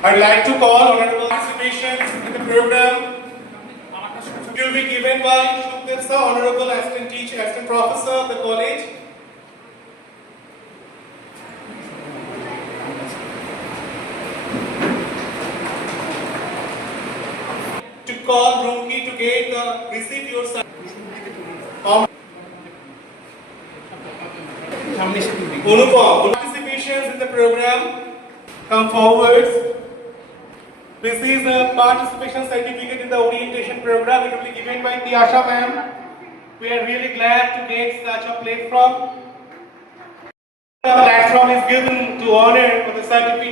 I'd like to call honorable participation in the program. It will be given by Shukdev Sir, honorable assistant teacher, assistant professor of the college. To call room key to get receive your Anupam, participations in the program, come forward. This is a participation certificate in the orientation program. It will be given by Tiasha ma'am. We are really glad to get such a platform. The platform is given to honor for the certificate.